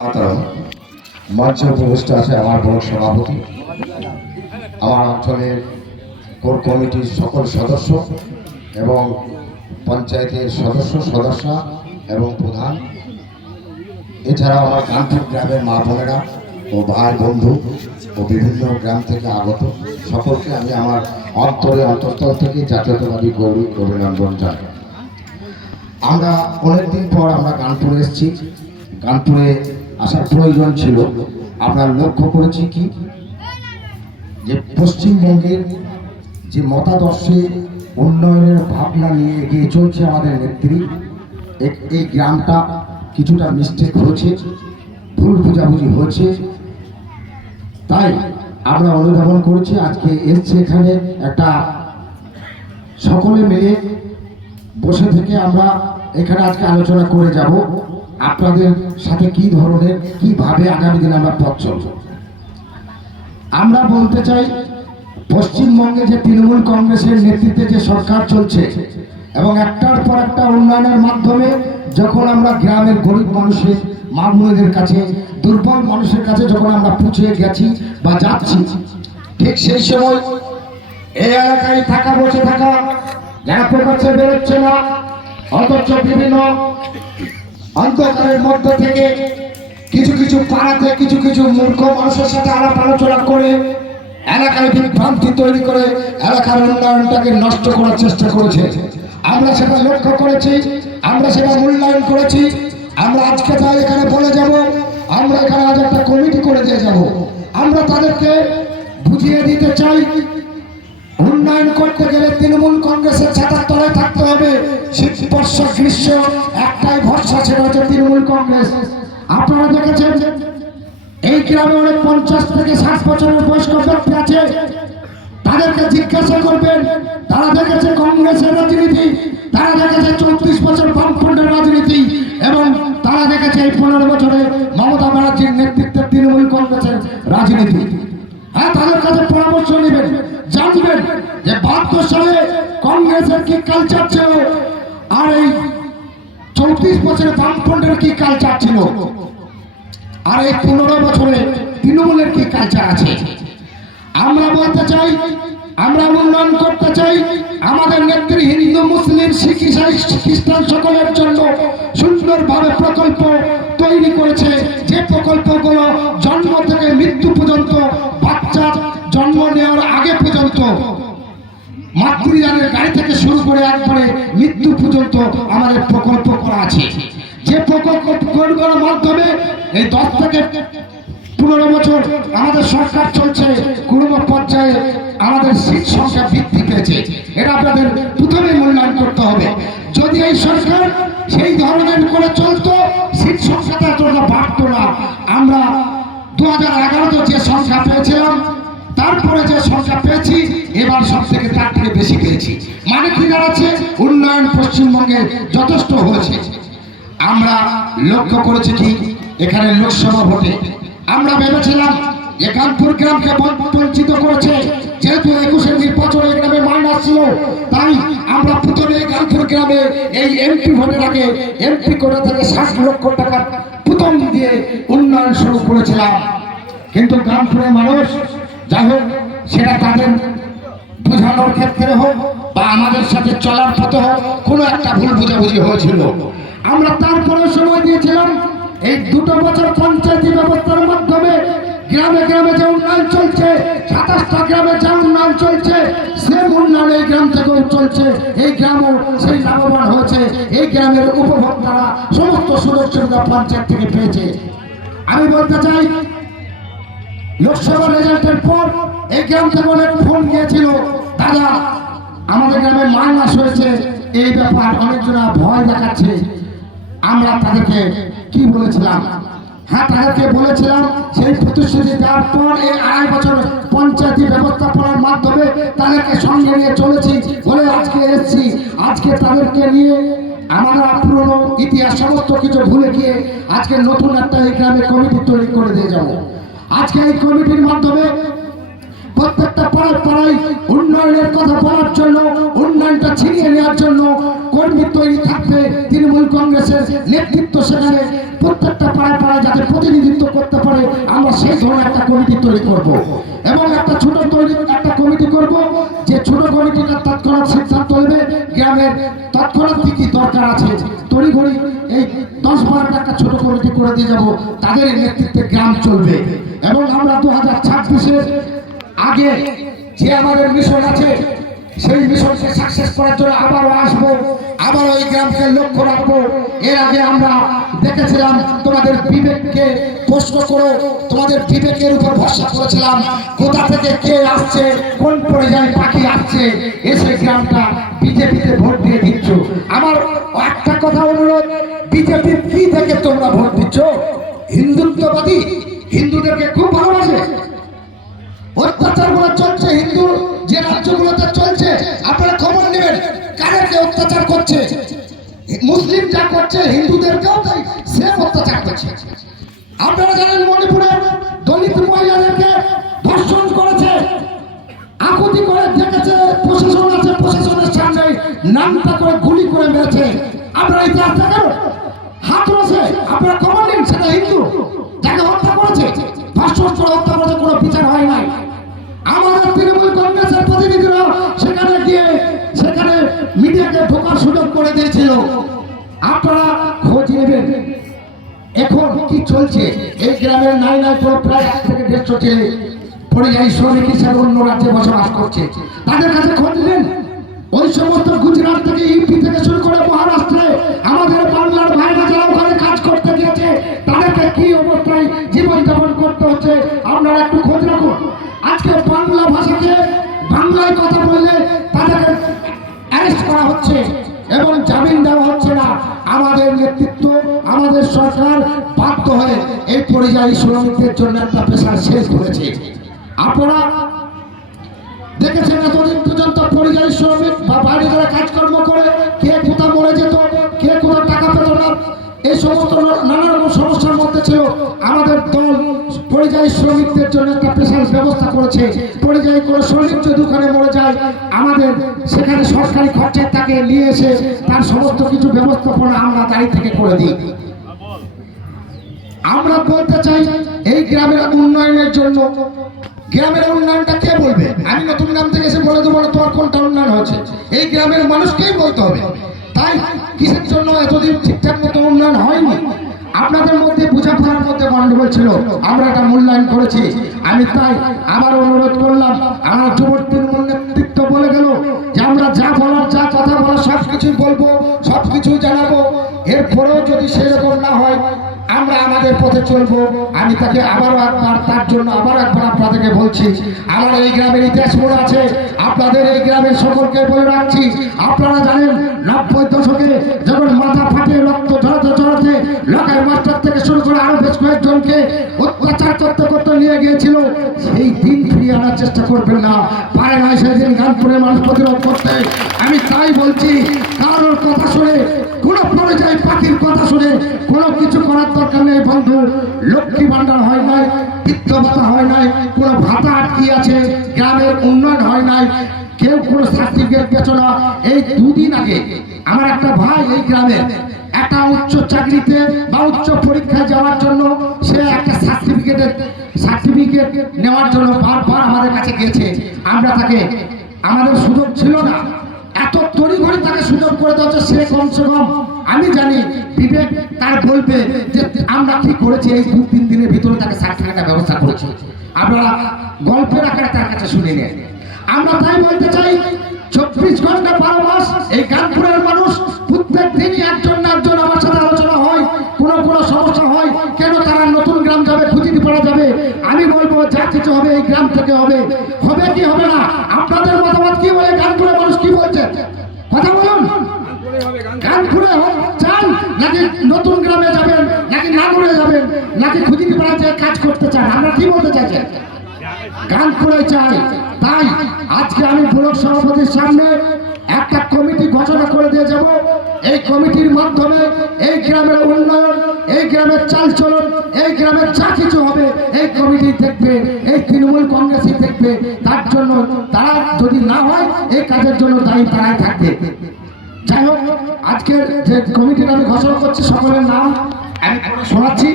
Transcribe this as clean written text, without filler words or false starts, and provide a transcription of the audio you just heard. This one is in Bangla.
মঞ্চে উপবিষ্ট আছে আমার ব্লক সভাপতি, আমার অঞ্চলের কোর কমিটির সকল সদস্য এবং পঞ্চায়েতের সদস্যা এবং প্রধান, এছাড়াও আমার কানপুর গ্রামের মা বোনেরা ও ভাই বন্ধু ও বিভিন্ন গ্রাম থেকে আগত সকলকে আমি আমার অন্তরস্থল থেকে জাতীয়তাবাদী গৌরব অভিনন্দন জানাই। আমরা অনেকদিন পর আমরা কানপুরে এসেছি। কানপুরে আসার প্রয়োজন ছিল। আমরা লক্ষ্য করেছি কি যে পশ্চিমবঙ্গের যে মতাদর্শে উন্নয়নের ভাবনা নিয়ে এগিয়ে চলছে আমাদের নেত্রী, এই গ্রামটা কিছুটা মিস্টেক হয়েছে, ভুল বুঝাবুঝি হয়েছে। তাই আমরা অনুধাবন করেছি, আজকে এসছে এখানে একটা সকলে মিলে বসে থেকে আমরা এখানে আজকে আলোচনা করে যাব আপনাদের সাথে কি ধরনের কিভাবে আগামী দিনে আমরা পথ চলব। আমরা বলতে চাই, পশ্চিমবঙ্গে যে তৃণমূল কংগ্রেসের নেতৃত্বে যে সরকার চলছে এবং একটার পর একটা উন্নয়নের মাধ্যমে যখন আমরা গ্রামের গরিব মানুষের মা বোনেদের কাছে, দুর্বল মানুষের কাছে যখন আমরা পৌঁছে গেছি বা যাচ্ছি, ঠিক সেই সময় এই এলাকায় থাকা বসে থাকা যারা প্রকাশ্যে বেরোচ্ছে না, অথচ বিভিন্ন অন্ধকারের মধ্য থেকে কিছু পাড়াতে কিছু মূর্খ মানুষের সাথে আলাপ আলোচনা করে এলাকায় বিভ্রান্তি তৈরি করে এলাকার উন্নয়নটাকে নষ্ট করার চেষ্টা করেছে। আমরা সেটা লক্ষ্য করেছি, আমরা সেটা মূল্যায়ন করেছি। আমরা আজকে তাই এখানে বলে যাব, আমরা এখানে আজ একটা কমিটি করে দিয়ে যাব। আমরা তাদেরকে বুঝিয়ে দিতে চাই, উন্নয়ন করতে গেলে তৃণমূল কংগ্রেসের ছাতার তলায় থাকতে হবে। শীত বর্ষা গ্রীষ্ম একটাই ভরসা, সেটা হচ্ছে তৃণমূল কংগ্রেস। আপনারা দেখেছেন এই গ্রামে অনেক 50 থেকে 60 বছরের বয়স্ক ব্যক্তি আছে, তাদেরকে জিজ্ঞাসা করবেন, তারা দেখেছে কংগ্রেসের রাজনীতি, তারা দেখেছে 34 বছর বামফ্রন্টের রাজনীতি, এবং তারা দেখেছে এই 15 বছরে মমতা ব্যানার্জির নেতৃত্বে তৃণমূল কংগ্রেসের রাজনীতি। হ্যাঁ, তাদের কাছে পরামর্শ নেবেন, জানবেন যে 72 সালে কংগ্রেসের কি কালচার ছিল আর এই 34 বছরে বামফ্রন্টের কি কালচার ছিল, আর এই 15 বছরে তৃণমূলের কি কালচার আছে। আমরা বলতে চাই, আমরা উন্নয়ন করতে চাই। আমাদের নেত্রী হিন্দু মুসলিম শিখ ইসাই খ্রিস্টান সকলের জন্য সুন্দরভাবে প্রকল্প তৈরি করেছে, যে প্রকল্পগুলো জন্ম থেকে মৃত্যু পর্যন্ত, বাচ্চা জন্ম নেওয়ার আগে পর্যন্ত, মাতৃযানের গাড়ি থেকে শুরু করে একবারে মৃত্যু পর্যন্ত আমাদের প্রকল্প করা আছে। যে প্রকল্পগুলোর মাধ্যমে এই 10 থেকে 15 বছর আমাদের সরকার চলছে, কুড়ুম পর্যায়ে আমাদের সিট সংখ্যা বৃদ্ধি পেয়েছে। এটা আপনাদের প্রথমে মূল্যায়ন করতে হবে। যদি এই সরকার সেই ধরনের করে চলতো, সিট সংখ্যাটা এতটা বাড়তো না। আমরা 2011 যে সংখ্যা পেয়েছিলাম, তারপরে যে সংখ্যা পেয়েছি, এবার সব থেকে তার থেকে বেশি পেয়েছি। মানে কি দাঁড়াচ্ছে, উন্নয়ন পশ্চিমবঙ্গে যথেষ্ট হয়েছে। আমরা লক্ষ্য করেছি কি, এখানে লোকসভা ভোটে আমরা ভেবেছিলাম যে কানপুর গ্রামকে বঞ্চিত করেছে, যেহেতু 21-এর নির্বাচনে গ্রামে মাইনাস ছিল, তাই আমরা প্রথমে কানপুর গ্রামে এই এমপি ভোটের আগে এমপি করে থেকে 60 লক্ষ টাকা প্রথম দিয়ে উন্নয়ন শুরু করেছিলাম। কিন্তু কানপুরের মানুষ, যাই হোক, সেটা তাদের বোঝানোর ক্ষেত্রে হোক বা আমাদের সাথে চলার পথে হোক, কোনো একটা ভুল বুঝাবুঝি হয়েছিল। আমরা তারপরে সময় দিয়েছিলাম এই 2 বছর পঞ্চায়েতি ব্যবস্থার মাধ্যমে গ্রামে গ্রামে যে উন্নয়ন চলছে, 27টা গ্রামে যে উন্নয়ন চলছে, সে উন্নয়ন এই গ্রাম থেকেও চলছে। এই গ্রামও সেই লাভবান হয়েছে। এই গ্রামের উপভোক্তারা সমস্ত সুযোগ সুবিধা পঞ্চায়েত থেকে পেয়েছে। আমি বলতে চাই, লোকসভা রেজাল্টের পর এই গ্রাম থেকে অনেক ফোন গিয়েছিল, দাদা আমাদের গ্রামে মাইনাস হয়েছে, এই ব্যাপার অনেকজনা ভয় দেখাচ্ছে। আমরা তাদেরকে কি বলেছিলাম? হ্যাঁ, তাদেরকে বলেছিলাম সেই প্রতিশ্রুতি দেওয়ার পর এই 2.5 বছর পঞ্চায়েতি ব্যবস্থাপনার মাধ্যমে তাদেরকে সঙ্গে নিয়ে চলেছি বলে আজকে এসেছি। আজকে তাদেরকে নিয়ে আমরা পুরনো ইতিহাস সমস্ত কিছু ভুলে গিয়ে আজকে নতুন একটা এই গ্রামে কমিটি তৈরি করে দিয়ে যাব। আজকে এই কমিটির মাধ্যমে প্রত্যেকটা পাড়ায় উন্নয়নের কথা বলার জন্য, উন্নয়নটা ছিনিয়ে নেওয়ার জন্য কর্মী তৈরি থাকবে। তৃণমূল কংগ্রেসের নেতৃত্ব সেখানে প্রত্যেকটা পাড়ায় পাড়ায় যাতে প্রতিনিধিত্ব করতে পারে, আমরা সেই ধরনের একটা কমিটি তৈরি করব এবং একটা ছোট একটা কমিটি করব, যে ছোট কমিটিটা তৎক্ষণাৎ সিদ্ধান্ত নেবে গ্রামের তৎক্ষণাৎ কি কি দরকার আছে, তড়িঘড়ি এই 10-12টা একটা ছোট কমিটি করে দিয়ে যাব, তাদের নেতৃত্বে গ্রাম চলবে। এবং আমরা 2026-এর আগে যে আমাদের মিশন আছে, সেই মিশনকে সাকসেস করার জন্য আবারও আসবো, আবারও এই গ্রামকে লক্ষ্য রাখবো। এর আগে আমরা দেখেছিলাম তোমাদের বিবেককে প্রশ্ন করো, তোমাদের বিবেকের উপর ভরসা করেছিলাম, কোথা থেকে কে আসছে, কোন পর্যায়ে পাখি আসছে, এসে গ্রামটা বিজেপিতে ভোট দিয়ে দিচ্ছ। আমার একটা কথা অনুরোধ, বিজেপি কি থেকে তোমরা ভোট দিচ্ছ? হিন্দুত্ববাদী, হিন্দুদেরকে খুব ভালোবাসে, অত্যাচার গুলো চলছে হিন্দু যে রাজ্যগুলোতে চলছে, আপনারা খবর নেবেন কাদেরকে অত্যাচার করছে। মুসলিম যা করছে হিন্দুদেরকেও তাই সেম অত্যাচার করছে। আপনারা জানেন মণিপুরে দলিত মহিলাদেরকে ধর্ষণ করেছে, আকুতি করে দেখেছে, প্রশাসন আছে, প্রশাসনের সামনে নামটা করে গুলি করে মেরেছে। আপনারা ইতিহাস দেখেন, হাত রয়েছে, আপনারা খবর নিন, সেটা হিন্দু যাকে হত্যা করেছে, ধর্ষণ করে হত্যা করেছে, কোনো বিচার হয় নাই। আমাদের তৃণমূল কংগ্রেসের প্রতিনিধিরা সেখানে গিয়ে সেখানে মিডিয়াকে ঢোকার সুযোগ করে দিয়েছিল। আপনারা খোঁজ নেবেন এখন কি চলছে এই গ্রামের। নাই নাই করে প্রায় 1 থেকে 150 ছেলে পরিযায়ী শ্রমিক হিসাবে অন্য রাজ্যে বসবাস করছে, তাদের কাছে খোঁজ নেন। ওই সমস্ত গুজরাট থেকে, ইউপি থেকে শুরু করে মহারাষ্ট্রে আমাদের বাংলার ভাইরা যারা ওখানে কাজ করতে গিয়েছে, তাদেরকে কি অবস্থায় জীবনযাপন করতে হচ্ছে আপনারা একটু খোঁজ রাখুন। আজকে বাংলা ভাষাকে, বাংলায় কথা বললে তাদেরকে অ্যারেস্ট করা হচ্ছে এবং জামিন দেওয়া হচ্ছে না। আমাদের নেতৃত্ব, আমাদের সরকার বাধ্য হয়ে এই পরিযায়ী শ্রমিকদের জন্য একটা পেশার শেষ করেছে। আপনারা দেখেছেন এতদিন পর্যন্ত পরিযায়ী শ্রমিক বা বাইরে যারা কাজকর্ম করে কে কোথা মরে যেত, কে কোথা টাকা পেত না, এই সমস্ত নানা রকম সমস্যার মধ্যে ছিল। আমাদের দল পরিযায়ী শ্রমিকদের জন্য একটা পেশার ব্যবস্থা করেছে। পরিযায়ী করে শ্রমিক যদি ওখানে মরে যায়, আমাদের সেখানে সরকারি খরচায় তাকে নিয়ে এসে তার সমস্ত কিছু ব্যবস্থাপনা আমরা দাঁড়িয়ে থেকে করে দিই। আমরা বলতে চাই এই গ্রামের উন্নয়নের জন্য, গ্রামের উন্নয়নটা কে বলবে? আমি নতুন গ্রাম থেকে এসে বলে দেবো না তোমার কোনটা উন্নয়ন হয়েছে, এই গ্রামের মানুষকেই বলতে হবে। তাই কিসের জন্য এতদিন ঠিকঠাক মতো উন্নয়ন হয়নি? আপনাদের মধ্যে বোঝাপড়ার মধ্যে গন্ডগোল ছিল, আমরা এটা মূল্যায়ন করেছি। আমি তাই আবার অনুরোধ করলাম, আমার যুব তৃণমূল নেতৃত্ব বলে গেল যে আমরা যা বলার, যা কথা বলার সবকিছু বলবো, সবকিছু জানাবো। এরপরেও যদি সেরকম না হয় আমরা আমাদের পথে চলবো। আমি তাকে আবারও একবার, তার জন্য আবার একবার আপনাদেরকে বলছি, আমার এই গ্রামের ইতিহাস মনে আছে, আপনাদের এই গ্রামের সকলকে বলে রাখছি। আপনারা জানেন 90 দশকে যখন মাথা ফাটিয়ে রক্ত ঝরাতে ঝরাতে লোকের মাস্টার থেকে শুরু করে আরো বেশ কয়েকজনকে অত্যাচার করতে করতে নিয়ে গিয়েছিল, সেই দিন ফিরিয়ে আনার চেষ্টা করবেন না, পারে নয় সেই দিন গানপুরের মানুষ প্রতিরোধ করতে। আমি তাই বলছি, কারোর কথা শুনে, কোনো পরিযায়ী পাখির কথা শুনে কোনো কিছু করার দরকার নেই বন্ধু। লক্ষ্মী ভান্ডার হয় নাই, বৃদ্ধ ভাতা হয় নাই, কোনো ভাতা আটকে আছে, গ্রামের উন্নয়ন হয় নাই, কেউ কোনো সার্টিফিকেট পেছ না। এই 2 দিন আগে আমার একটা ভাই এই গ্রামের একটা উচ্চ চাকরিতে বা উচ্চ পরীক্ষায় যাওয়ার জন্য সে একটা সার্টিফিকেট নেওয়ার জন্য বারবার আমাদের কাছে গিয়েছে। আমরা তাকে, আমাদের সুযোগ ছিল না, এত তড়িঘড়ি তাকে সুযোগ করে দেওয়া হচ্ছে। সে কমসে কম, আমি জানি বিবেক তার বলবে যে আমরা কি করেছি, এই 2-3 দিনের ভিতরে তাকে সার্টিফিকেটের ব্যবস্থা করেছি। আপনারা গল্পের আকারে তার কাছে শুনে নেন। আমরা তাই বলতে চাই, 24 ঘন্টা 12 মাস এই গানপুরের মানুষ প্রত্যেক দিনই একজন না একজন আমার সাথে আলোচনা হয়, কোনো সমস্যা হয়, কেন তারা নতুন গ্রাম যাবে, খুঁজিতে পারা যাবে। আমি বলবো যা কিছু হবে এই গ্রাম থেকে হবে। হবে কি হবে না, আপনাদের মতামত কি বলে? গানপুরের মানুষ কি বলছে কথা বলুন। গানপুরে চান নাকি নতুন গ্রামে যাবেন, নাকি নাগরে যাবেন, নাকি খুঁজিতে পারা যায় কাজ করতে চান? আমরা কি বলতে চাইছেন? গানপুরে চাই। তাই আজকে আমি ব্লক সভাপতির সামনে একটা কমিটি ঘোষণা করে দিয়ে যাব। এই কমিটির মাধ্যমে এই গ্রামের উন্নয়ন, এই গ্রামের চালচলন, এই গ্রামের যা কিছু হবে এই কমিটি দেখবে, এই তৃণমূল কংগ্রেসই দেখবে। তার জন্য তারা যদি না হয়, এই কাজের জন্য দায়ী তারাই থাকবে। যাই হোক, আজকের যে কমিটির আমি ঘোষণা করছি সকলের নাম আমি পড়ে শোনাচ্ছি